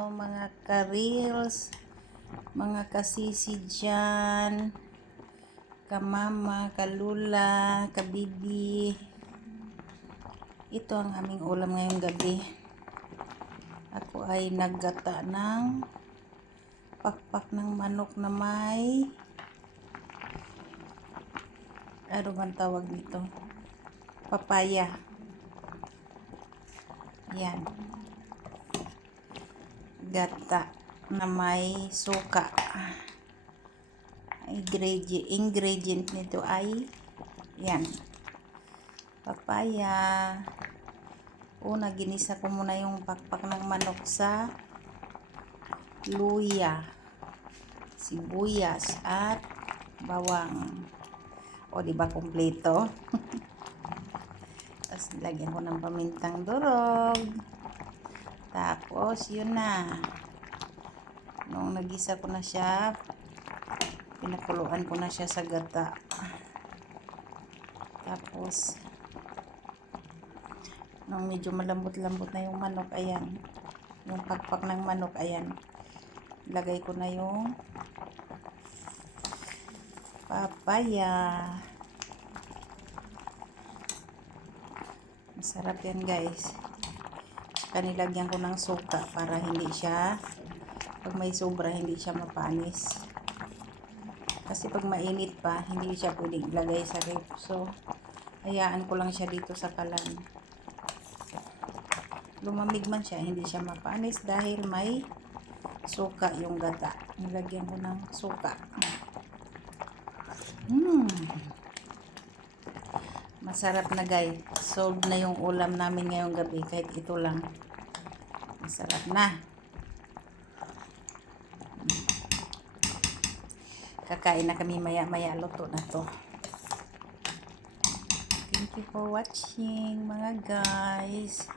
Mga ka-reels, mga kasisi dyan, kamama, kalula, kabibi. Ito ang aming ulam ngayong gabi. Ako ay naggata ng pakpak ng manok na may ano bang tawag nito? Papaya. Yan. Gata na may suka. Ingredient nito ay yan. Papaya. Una, ginisa ko muna yung pakpak ng manok sa luya, sibuyas at bawang. O, di ba kumpleto? Tapos lagyan ko ng pamintang durog. Tapos yun na. Nung nagisa ko na siya, pinakuluan ko na siya sa gata. Tapos nung medyo malambot-lambot na yung manok, ayan, yung pakpak ng manok, ayan, lagay ko na yung papaya. Masarap yan, guys. Kanilagyan ko ng suka para hindi siya, pag may sobra, hindi siya mapanis. Kasi pag mainit pa, hindi siya pwedeng ilagay sa ref. So, hayaan ko lang siya dito sa kalan. Lumamig man siya, hindi siya mapanis dahil may suka yung gata. Nilagyan ko ng suka. Masarap na, guys. Solved na yung ulam namin ngayong gabi. Kahit ito lang. Masarap na. Kakain na kami maya-maya. Luto na to. Thank you for watching, mga guys.